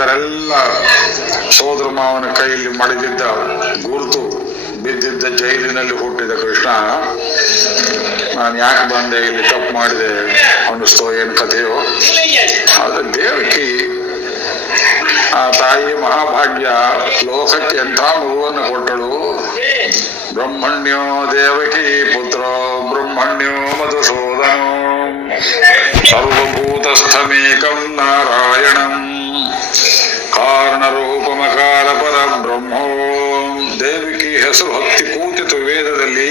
ಬಂದರೆಲ್ಲ ಸೋದರ ಮಾವನ ಕೈಯಲ್ಲಿ ಮಡಿದಿದ್ದ ಗುರುತು ಬಿದ್ದಿದ್ದ ಜೈಲಿನಲ್ಲಿ ಹುಟ್ಟಿದ ಕೃಷ್ಣ ನಾನು ಯಾಕೆ ಬಂದೆ, ಇಲ್ಲಿ ತಪ್ಪು ಮಾಡಿದೆ ಅನ್ನಿಸ್ತೋ ಏನ್ ಕಥೆಯೋ. ಆದ್ರೆ ದೇವಕಿ ಆ ತಾಯಿ ಮಹಾಭಾಗ್ಯ, ಲೋಕಕ್ಕೆ ಎಂಥ ಮಗುವನ್ನು ಕೊಟ್ಟಳು. ಬ್ರಹ್ಮಣ್ಯೋ ದೇವಕಿ ಪುತ್ರ ಬ್ರಹ್ಮಣ್ಯೋ ಮಧುಸೂದನೋ ಸರ್ವಭೂತಸ್ಥಮೇಕಂ ನಾರಾಯಣಂ ಕಾರಣರೂಪಮಕಾರ ಪರ ಬ್ರಹ್ಮೋ. ದೇವಕಿ ಹೆಸರು ಹತ್ತಿ ಕೂತಿತು ವೇದದಲ್ಲಿ.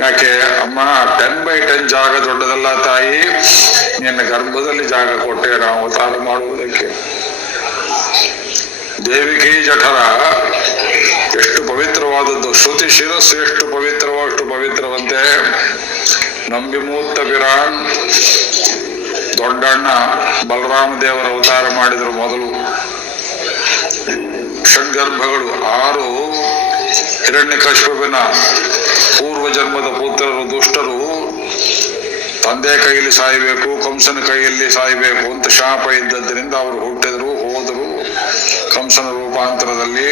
ಯಾಕೆ ಅಮ್ಮ, 10x10 ಜಾಗ ದೊಡ್ಡದಲ್ಲ ತಾಯಿ, ನಿನ್ನ ಗರ್ಭದಲ್ಲಿ ಜಾಗ ಕೊಟ್ಟೆ ನಾವು ಅವತಾರ ಮಾಡುವುದಕ್ಕೆ. ದೇವಿಕಿ ಜಠರ ಎಷ್ಟು ಪವಿತ್ರವಾದದ್ದು. ಶ್ರುತಿ ಶಿರಸ್ಸು ಎಷ್ಟು ಪವಿತ್ರವೋ ಅಷ್ಟು ಪವಿತ್ರವಂತೆ. ನಂಬಿಮೂತ್ತ ಪಿರಾನ್ ದೊಡ್ಡಣ್ಣ ಬಲರಾಮ ದೇವರ ಅವತಾರ ಮಾಡಿದ್ರು ಮೊದಲು. ಷಡ್ಗರ್ಭಗಳು 6 ಹಿರಣ್ಯಕಶ್ಯಪನ ಪೂರ್ವ ಜನ್ಮದ ಪುತ್ರರು ದುಷ್ಟರು ತಂದೆ ಕೈಯಲ್ಲಿ ಸಾಯಬೇಕು, ಕಂಸನ ಕೈಯಲ್ಲಿ ಸಾಯಬೇಕು ಅಂತ ಶಾಪ ಇದ್ದದ್ರಿಂದ ಅವರು ಹುಟ್ಟಿದ್ರು, ಹೋದರು. ಕಂಸನ ರೂಪಾಂತರದಲ್ಲಿ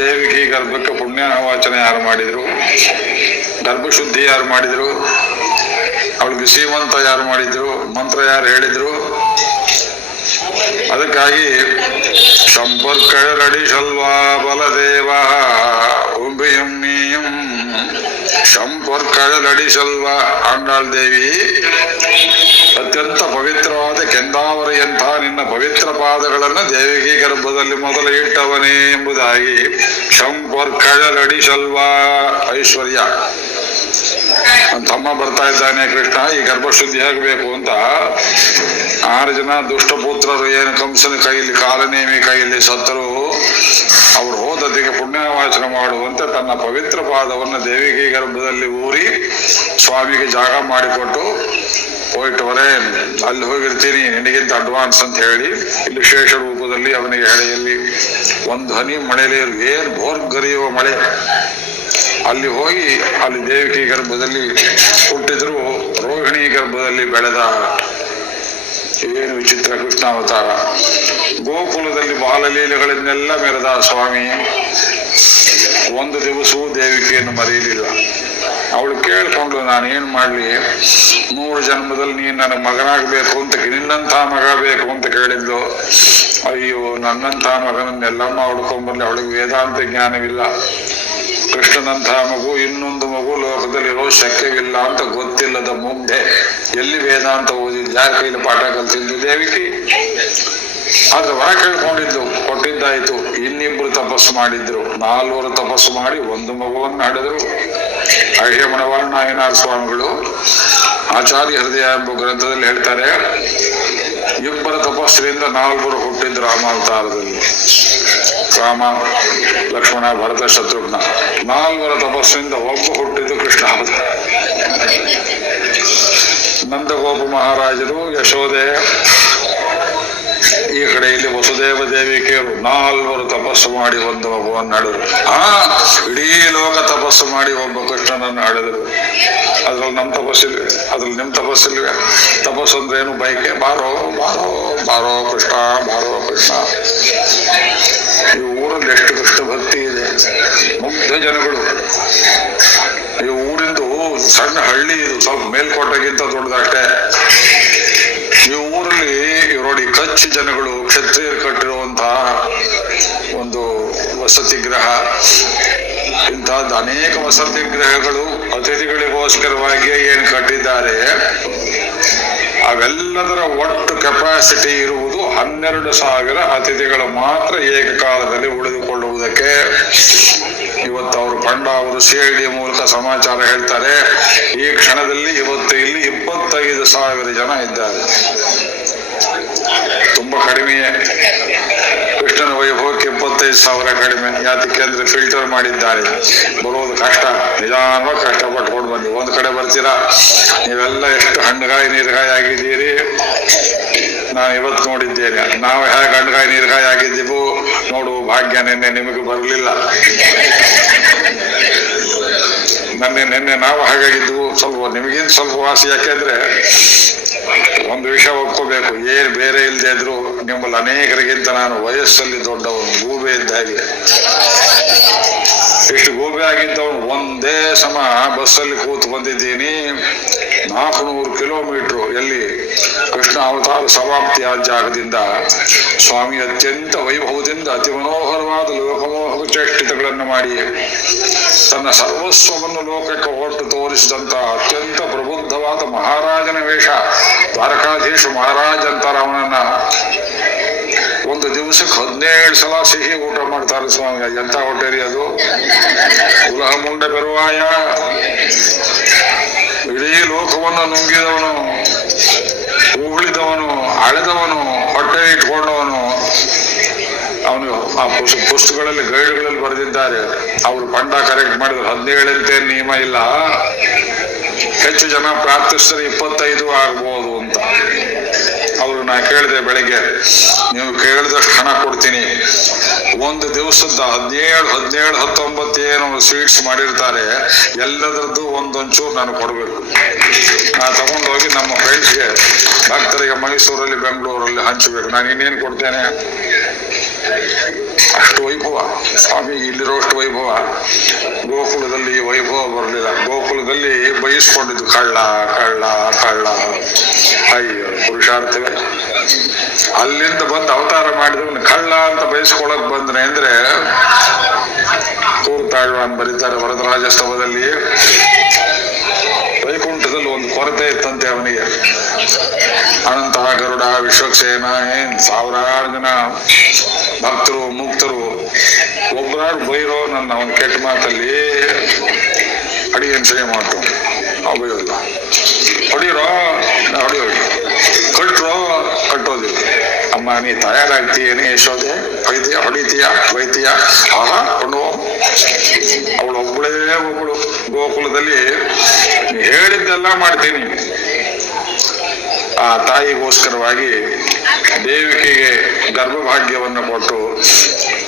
ದೇವಿಕಿ ಗರ್ಭಕ್ಕೆ ಪುಣ್ಯವಾಚನೆ ಯಾರು ಮಾಡಿದ್ರು, ಗರ್ಭಶುದ್ಧಿ ಯಾರು ಮಾಡಿದ್ರು, ಅವಳಿಗೆ ಸೀಮಂತ ಯಾರು ಮಾಡಿದ್ರು, ಮಂತ್ರ ಯಾರು ಹೇಳಿದ್ರು. ಅದಕ್ಕಾಗಿ ಸಂಪರ್ಕಡಿ ಶಲ್ವಾ ಬಲದೇವ ಉಂಬಿಯಂ ಸಂಪರ್ಕಡಿ ಶಲ್ವ. ಆಂಡಾಳ್ ದೇವಿ ಅತ್ಯಂತ ಪವಿತ್ರವಾದ ಕೆಂದಾವರಿಯಂಥ ನಿನ್ನ ಪವಿತ್ರ ಪಾದಗಳನ್ನು ದೇವಿಗೆ ಗರ್ಭದಲ್ಲಿ ಮೊದಲು ಇಟ್ಟವನೇ ಎಂಬುದಾಗಿ ಸಂಪರ್ಕಡಿ ಶಲ್ವ ಐಶ್ವರ್ಯ. ತಮ್ಮ ಬರ್ತಾ ಇದ್ದಾನೆ ಕೃಷ್ಣ, ಈ ಗರ್ಭಶುದ್ಧಿ ಆಗಬೇಕು ಅಂತ 6 ಜನ ದುಷ್ಟಪುತ್ರರು ಏನು ಕಂಸನ ಕೈಯಲ್ಲಿ ಕಾಲನೇಮಿ ಕೈಯಲ್ಲಿ ಸತ್ತರು, ಅವರು ಹೋದದಿಗೆ ಪುಣ್ಯವಾಚನ ಮಾಡುವಂತೆ ತನ್ನ ಪವಿತ್ರ ಪಾದವನ್ನು ದೇವಿಗೆ ಗರ್ಭದಲ್ಲಿ ಊರಿ ಸ್ವಾಮಿಗೆ ಜಾಗ ಮಾಡಿಕೊಟ್ಟು ಹೋಯಿಟ್ಟವರೇ, ಅಲ್ಲಿ ಹೋಗಿರ್ತೀನಿ ನಿನಗಿಂತ ಅಡ್ವಾನ್ಸ್ ಅಂತ ಹೇಳಿ ಇಲ್ಲಿ ಶೇಷ ರೂಪದಲ್ಲಿ ಅವನಿಗೆ ಎಳೆಯಲ್ಲಿ ಒಂದು ಹನಿ ಮಳೆಯಲ್ಲಿ ಏನ್ ಭೋರ್ಗರಿಯುವ ಮಳೆ, ಅಲ್ಲಿ ಹೋಗಿ ಅಲ್ಲಿ ದೇವಿಕಿ ಗರ್ಭದಲ್ಲಿ ಹುಟ್ಟಿದ್ರು. ರೋಹಿಣಿ ಗರ್ಭದಲ್ಲಿ ಬೆಳೆದ. ಏನು ವಿಚಿತ್ರ ಕೃಷ್ಣಾವತಾರ. ಗೋಕುಲದಲ್ಲಿ ಬಾಲಲೀಲೆಗಳನ್ನೆಲ್ಲ ಮೆರೆದ ಸ್ವಾಮಿ. ಒಂದು ದಿವಸವೂ ದೇವಿಕೆಯನ್ನು ಮರೆಯಲಿಲ್ಲ. ಅವಳು ಕೇಳ್ಕೊಂಡು ನಾನು ಏನ್ ಮಾಡ್ಲಿ, 100 ಜನ್ಮದಲ್ಲಿ ನೀನ್ ನನಗೆ ಮಗನಾಗಬೇಕು ಅಂತ, ನಿನ್ನಂಥ ಮಗ ಬೇಕು ಅಂತ ಕೇಳಿದ್ಲು. ಅಯ್ಯೋ, ನನ್ನಂಥ ಮಗನನ್ನೆಲ್ಲಮ್ಮ ಹುಡ್ಕೊಂಡ್ಬರ್ಲಿ, ಅವಳಿಗೆ ವೇದಾಂತ ಜ್ಞಾನವಿಲ್ಲ. ಕೃಷ್ಣನಂತಹ ಮಗು ಇನ್ನೊಂದು ಮಗು ಲೋಕದಲ್ಲಿರೋ ಶಕ್ಯವಿಲ್ಲ ಅಂತ ಗೊತ್ತಿಲ್ಲದ ಮುಗ್ಧೆ ಎಲ್ಲಿ ವೇದಾಂತ ಓದಿದ್ದು, ಯಾರ ಕೈಲಿ ಪಾಠ ಕಲ್ತಿದ್ದು ದೇವಿಕಿ. ಆದ್ರೆ ವರ ಕೇಳ್ಕೊಂಡಿದ್ದು, ಕೊಟ್ಟಿದ್ದಾಯ್ತು. ಇನ್ನಿಬ್ರು ತಪಸ್ಸು ಮಾಡಿದ್ರು, 4 ತಪಸ್ಸು ಮಾಡಿ ಒಂದು ಮಗುವನ್ನು ಹಡೆದ್ರು. ಅಹ್ಯಮಣವಾಳ ನಾಯನಾರ್ ಸ್ವಾಮಿಗಳು ಆಚಾರ್ಯ ಹೃದಯ ಎಂಬ ಗ್ರಂಥದಲ್ಲಿ ಹೇಳ್ತಾರೆ, ಇಬ್ಬರ ತಪಸ್ಸಿನಿಂದ 4 ಹುಟ್ಟಿದ್ರು ರಾಮಾವತಾರದಲ್ಲಿ. ರಾಮ, ಲಕ್ಷ್ಮಣ, ಭರತ, ಶತ್ರುಘ್ನ. 4 ತಪಸ್ಸಿನಿಂದ ಒಬ್ಬ ಹುಟ್ಟಿದ್ದು ಕೃಷ್ಣ. ನಂದಗೋಪ ಮಹಾರಾಜರು, ಯಶೋದೆ, ಈ ಕಡೆ ಇಲ್ಲಿ ವಸುದೇವ ದೇವಿಕೆಯರು 4 ತಪಸ್ಸು ಮಾಡಿ ಒಂದು ಮಗುವನ್ನು ಹಡೆದರು. ಇಡೀ ಲೋಕ ತಪಸ್ಸು ಮಾಡಿ ಒಬ್ಬ ಕೃಷ್ಣನನ್ನು ಹಡೆದರು. ಅದ್ರಲ್ಲಿ ನಮ್ಮ ತಪಸ್ಸಿಲ್ವೇ? ಅದ್ರಲ್ಲಿ ನಿಮ್ ತಪಸ್ಸಿಲ್ವೇ? ತಪಸ್ಸು ಅಂದ್ರೆ ಏನು? ಬೈಕೆ, ಬಾರೋ ಬಾರೋ ಬಾರೋ ಕೃಷ್ಣ, ಬಾರೋ ಕೃಷ್ಣ. ಈ ಊರಲ್ಲಿ ಎಷ್ಟು ಕೃಷ್ಣ ಭಕ್ತಿ ಇದೆ, ಮುಗ್ಧ ಜನಗಳು. ಈ ಊರಿಂದು ಸಣ್ಣ ಹಳ್ಳಿ ಇದು, ಸ್ವಲ್ಪ ಮೇಲ್ಕೋಟೆಗಿಂತ ದೊಡ್ಡದಷ್ಟೇ. ಈ ಊರಲ್ಲಿ ನೋಡಿ ಕಚ್ಚಿ ಜನಗಳು, ಕ್ಷತ್ರಿಯರು ಕಟ್ಟಿರುವಂತಹ ಒಂದು ವಸತಿ ಗೃಹ. ಇಂತಹದ್ದು ಅನೇಕ ವಸತಿ ಗೃಹಗಳು ಅತಿಥಿಗಳಿಗೋಸ್ಕರವಾಗಿ ಏನು ಕಟ್ಟಿದ್ದಾರೆ, ಅವೆಲ್ಲದರ ಒಟ್ಟು ಕೆಪಾಸಿಟಿ ಇರುವುದು 12,000 ಅತಿಥಿಗಳು ಮಾತ್ರ ಏಕಕಾಲದಲ್ಲಿ ಉಳಿದುಕೊಳ್ಳುವುದಕ್ಕೆ. ಇವತ್ತು ಅವರು ಅವರು CID ಮೂಲಕ ಸಮಾಚಾರ ಹೇಳ್ತಾರೆ, ಈ ಕ್ಷಣದಲ್ಲಿ ಇವತ್ತು ಇಲ್ಲಿ 25,000 ಜನ ಇದ್ದಾರೆ. ತುಂಬಾ ಕಡಿಮೆಯೇ. ಕೃಷ್ಣನ ವೈಭವಕ್ಕೆ 25,000 ಕಡಿಮೆ. ಯಾತಕ್ಕೆ ಅಂದ್ರೆ ಫಿಲ್ಟರ್ ಮಾಡಿದ್ದಾರೆ, ಬರೋದು ಕಷ್ಟ. ನಿಧಾನವಾಗಿ ಕಷ್ಟಪಟ್ಕೊಂಡು ಬನ್ನಿ. ಒಂದ್ ಕಡೆ ಬರ್ತೀರಾ, ನೀವೆಲ್ಲ ಎಷ್ಟು ಹಣ್ಣುಗಾಯಿ ನೀರ್ಗಾಯಿ ಆಗಿದ್ದೀರಿ. ನಾನು ಇವತ್ತು ನೋಡಿದ್ದೇನೆ, ನಾವು ಹೇಗೆ ಹಣ್ಣುಗಾಯಿ ನೀರ್ಗಾಯಿ ಆಗಿದ್ದೀವೋ ನೋಡು. ಭಾಗ್ಯ ನಿನ್ನೆ ನಿಮಗೆ ಬರಲಿಲ್ಲ. ನಿನ್ನೆ ನಾವು ಹಾಗಾಗಿದ್ವು. ಸ್ವಲ್ಪ ನಿಮಗಿಂತ ಸ್ವಲ್ಪ ವಾಸಿ. ಯಾಕೆಂದ್ರೆ ಒಂದು ವಿಷಯ ಒಪ್ಕೋಬೇಕು, ಏನ್ ಬೇರೆ ಇಲ್ಲದೆ ಇದ್ರು ನಿಮ್ಮಲ್ಲಿ ಅನೇಕರಿಗಿಂತ ನಾನು ವಯಸ್ಸಲ್ಲಿ ದೊಡ್ಡವನು, ಗೂಬೆ ಇದ್ದ ಹಾಗೆ. ಎಷ್ಟು ಗೂಬೆ ಆಗಿದ್ದವನು, ಒಂದೇ ಸಮ ಬಸ್ಸಲ್ಲಿ ಕೂತು ಬಂದಿದ್ದೀನಿ 400 ಕಿಲೋಮೀಟರ್. ಎಲ್ಲಿ? ಕೃಷ್ಣ ಅವತಾರ ಸಮಾಪ್ತಿಯ ಜಾಗದಿಂದ ಸ್ವಾಮಿ ಅತ್ಯಂತ ವೈಭವದಿಂದ ಅತಿ ಮನೋಹರವಾದ ಲೋಕಮೋಹಕ ಚೇಷ್ಟಿತಗಳನ್ನು ಮಾಡಿ ತನ್ನ ಸರ್ವಸ್ವವನ್ನು ಲೋಕಕ್ಕೆ ಹೊರಟು ತೋರಿಸಿದಂತ ಅತ್ಯಂತ ಪ್ರಬುದ್ಧವಾದ ಮಹಾರಾಜನ ವೇಷ. ದ್ವಾರಕಾಧೀಶ ಮಹಾರಾಜ ಅಂತಾರ ಅವನನ್ನ. ಒಂದು ದಿವಸಕ್ಕೆ 17 ಸಲ ಸಿಹಿ ಊಟ ಮಾಡ್ತಾರೆ ಸ್ವಾಮಿ. ಎಂತ ಹೊಟ್ಟೆರಿ ಅದು! ಉಲಹ ಮುಂಡೆ ಬೆರುವಾಯ, ಇಡೀ ಲೋಕವನ್ನು ನುಂಗಿದವನು, ಉಗುಳಿದವನು, ಅಳೆದವನು, ಹೊಟ್ಟೆ ಇಟ್ಕೊಂಡವನು. ಅವನು ಆ ಪುಸ್ತಕಗಳಲ್ಲಿ ಗೈಡ್ಗಳಲ್ಲಿ ಬರೆದಿದ್ದಾರೆ, ಅವರು ಪಂಡ ಕರೆಕ್ಟ್ ಮಾಡಿದ್ರು. 17 ಅಂತ ನಿಯಮ ಇಲ್ಲ, ಹೆಚ್ಚು ಜನ ಪ್ರಾರ್ಥಿಸಿದ್ರೆ 25 ಆಗ್ಬೋದು ಅಂತ. ಅವರು ನಾ ಕೇಳಿದೆ ಬೆಳಿಗ್ಗೆ, ನೀವು ಕೇಳಿದಷ್ಟು ಹಣ ಕೊಡ್ತೀನಿ, ಒಂದು ದಿವಸದ 17, 19 ಏನು ಸ್ವೀಟ್ಸ್ ಮಾಡಿರ್ತಾರೆ, ಎಲ್ಲದರದ್ದು ಒಂದೊಂಚೂರು ನಾನು ಕೊಡ್ಬೇಕು. ನಾ ತಗೊಂಡೋಗಿ ನಮ್ಮ ಫ್ರೆಂಡ್ಸ್ಗೆ, ಭಕ್ತರಿಗೆ ಮೈಸೂರಲ್ಲಿ ಬೆಂಗಳೂರಲ್ಲಿ ಹಂಚಬೇಕು. ನಾನು ಇನ್ನೇನು ಕೊಡ್ತೇನೆ? ಅಷ್ಟು ವೈಭವ ಸ್ವಾಮಿ, ಇಲ್ಲಿರೋಷ್ಟು ವೈಭವ ಗೋಕುಲದಲ್ಲಿ ಈ ವೈಭವ ಬರಲಿಲ್ಲ. ಗೋಕುಲದಲ್ಲಿ ಬಯಸ್ಕೊಂಡಿದ್ದು ಕಳ್ಳ ಕಳ್ಳ ಕಳ್ಳ. ಅಯ್ಯೋ ಪುರುಷಾರ್ಥವೇ! ಅಲ್ಲಿಂದ ಬಂದು ಅವತಾರ ಮಾಡಿದವನು ಕಳ್ಳ ಅಂತ ಬಯಸ್ಕೊಳಕ್ ಬಂದ್ರೆ ಅಂದ್ರೆ ಕೂರ್ತಾಳ್ವಾನ್ ಬರೀತಾರೆ ವರದರಾಜಸ್ತವದಲ್ಲಿ. ವೈಕುಂಠದಲ್ಲಿ ಒಂದು ಕೊರತೆ ಇತ್ತಂತೆ ಅವನಿಗೆ. ಅನಂತ ಗರುಡ, ವಿಶ್ವಕ್ಸೇನ, ಸಾವಿರಾರು ಜನ ಭಕ್ತರು ಮುಕ್ತರು ಒಬ್ಬರಾರು ಬೈರೋ ನನ್ನ ಅವನ ಕೆಟ್ಟ ಮಾತಲ್ಲಿ ಅಡಿಗೆನ್ ಸರಿ ಮಾತು ಅಭಯೋಲ್ಲ. ಹೊಡಿರೋ ಹೊಡಿಯೋದು, ಕಟ್ರೋ ಕಟ್ಟೋದಿಲ್ಲ. ಅಮ್ಮ ನೀ ತಯಾರಾಗ್ತೀಯೇನೆ ಯಶೋದೆ, ಹೊಡಿತೀಯ ಬೈತೀಯ, ಆಹಾ ಕೊಂಡು. ಅವಳು ಒಬ್ಬಳೇ ಒಬ್ಬಳು ಗೋಕುಲದಲ್ಲಿ ಹೇಳಿದ್ದೆಲ್ಲ ಮಾಡ್ತೀನಿ. ಆ ತಾಯಿಗೋಸ್ಕರವಾಗಿ ದೇವಿಕೆಗೆ ಗರ್ಭಭಾಗ್ಯವನ್ನು ಕೊಟ್ಟು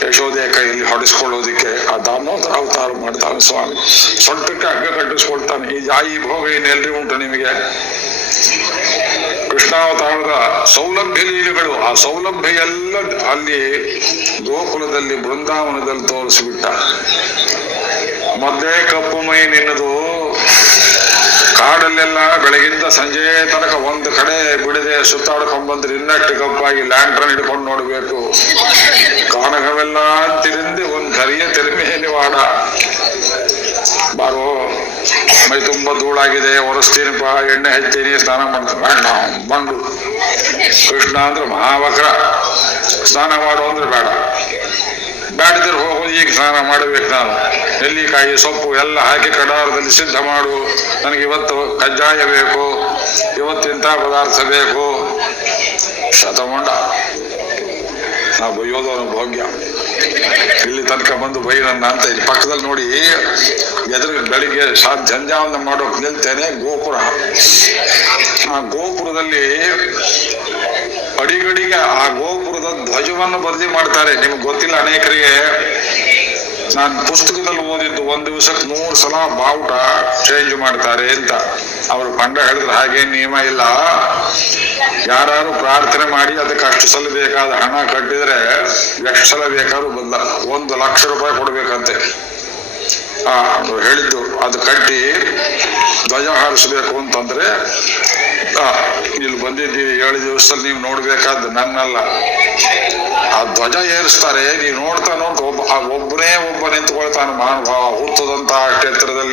ಯಶೋದೆಯ ಕೈಯಲ್ಲಿ ಹೊಡಿಸ್ಕೊಳ್ಳೋದಿಕ್ಕೆ ಆ ದಾಮೋದರ ಅವತಾರ ಮಾಡ್ತಾನೆ ಸ್ವಾಮಿ. ಸೊಂಟಕ್ಕೆ ಹಗ್ಗ ಕಟ್ಟಿಸ್ಕೊಳ್ತಾನೆ. ಈ ಭೋಗ ಇನ್ನೆಲ್ರಿ ಉಂಟು ನಿಮಗೆ? ಕೃಷ್ಣಾವತಾರದ ಸೌಲಭ್ಯ ಲೀಲೆಗಳು, ಆ ಸೌಲಭ್ಯ ಎಲ್ಲ ಅಲ್ಲಿ ಗೋಕುಲದಲ್ಲಿ ಬೃಂದಾವನದಲ್ಲಿ ತೋರಿಸಿಬಿಟ್ಟ. ಮೊದಲೇ ಕಪ್ಪು ಮೈ ನಿನ್ನದು. ಕಾಡಲ್ಲೆಲ್ಲ ಬೆಳಗಿಂದ ಸಂಜೆ ತನಕ ಒಂದು ಕಡೆ ಬಿಡದೆ ಸುತ್ತಾಡ್ಕೊಂಡ್ಬಂದ್ರೆ ಇನ್ನಷ್ಟು ಕಪ್ಪಾಗಿ ಲ್ಯಾಂಟ್ರನ್ ಹಿಡ್ಕೊಂಡು ನೋಡ್ಬೇಕು. ಕಾನಗವೆಲ್ಲ ತಿರಿಂದು ಒಂದು ಕರಿಯ ತೆರಿಮೆಯಲ್ಲಿ ವಾಡ. ಬಾರೋ, ಮೈ ತುಂಬಾ ಧೂಳಾಗಿದೆ, ಒರೆಸ್ತೀನಿಪ್ಪ, ಎಣ್ಣೆ ಹಚ್ತೀನಿ, ಸ್ನಾನ ಮಾಡ್ತೀನಿ. ಬಂಡು ಕೃಷ್ಣ ಅಂದ್ರೆ ಮಹಾವಕ್ರ. ಸ್ನಾನ ಮಾಡು ಅಂದ್ರೆ ಬೇಡ, ಬೇಡದಿರು ಹೋಗೋದು. ಈಗ ಸ್ನಾನ ಮಾಡಬೇಕು ನಾನು. ನೆಲ್ಲಿಕಾಯಿ ಸೊಪ್ಪು ಎಲ್ಲ ಹಾಕಿ ಕಡಾರದಲ್ಲಿ ಸಿದ್ಧ ಮಾಡು, ನನಗೆ ಇವತ್ತು ಕಜ್ಜಾಯ ಬೇಕು, ಇವತ್ತಿಂತ ಪದಾರ್ಥ ಬೇಕು. ಶತಮಂಡ ನಾವು ಬೈಯೋದು ಅವನು ಭೋಗ್ಯ. ಇಲ್ಲಿ ತನಕ ಬಂದು ಬೈ ನನ್ನ ಅಂತ ಇಲ್ಲಿ ಪಕ್ಕದಲ್ಲಿ ನೋಡಿ ಎದುರು ಬೆಳಿಗ್ಗೆ ಸಂಧ್ಯಾವಂದನ ಮಾಡೋಕೆ ನಿಲ್ತೇನೆ. ಗೋಪುರ, ಆ ಗೋಪುರದಲ್ಲಿ ಅಡಿಗಡಿಗೆ ಆ ಗೋಪುರದ ಧ್ವಜವನ್ನು ಬದಲಿ ಮಾಡ್ತಾರೆ. ನಿಮ್ಗೆ ಗೊತ್ತಿಲ್ಲ ಅನೇಕರಿಗೆ. ನಾನು ಪುಸ್ತಕದಲ್ಲಿ ಓದಿದ್ದು ಒಂದು ದಿವಸಕ್ಕೆ 100 ಸಲ ಬಾವುಟ ಚೇಂಜ್ ಮಾಡ್ತಾರೆ ಅಂತ. ಅವರು ಪಂಡ ಹೇಳಿದ್ರೆ ಹಾಗೇನ್ ನಿಯಮ ಇಲ್ಲ. ಯಾರು ಪ್ರಾರ್ಥನೆ ಮಾಡಿ ಅದಕ್ಕೆ ಅಷ್ಟು ಸಲ ಬೇಕಾದ ಹಣ ಕಟ್ಟಿದ್ರೆ ಎಷ್ಟು ಸಲ ಬೇಕಾದ್ರೂ ಬದಲ 1 ಲಕ್ಷ ರೂಪಾಯಿ ಕೊಡ್ಬೇಕಂತೆ. ಹೇಳಿದ್ದು ಅದು ಕಟ್ಟಿ ಧ್ವಜ ಹಾರಿಸ್ಬೇಕು ಅಂತಂದ್ರೆ ಇಲ್ಲಿ ಬಂದಿದ್ದೀವಿ 7 ದಿವಸದಲ್ಲಿ ನೀವು ನೋಡ್ಬೇಕಾದ್ದು ನನ್ನಲ್ಲ. ಆ ಧ್ವಜ ಏರಿಸ್ತಾರೆ, ನೀವು ನೋಡ್ತಾ ಒಬ್ಬನೇ ಒಬ್ಬ ನಿಂತ್ಕೊಳ್ತಾನೆ ಮಹಾನುಭಾವ. ಹುತ್ತದಂತಹ ಕ್ಷೇತ್ರದಲ್ಲಿ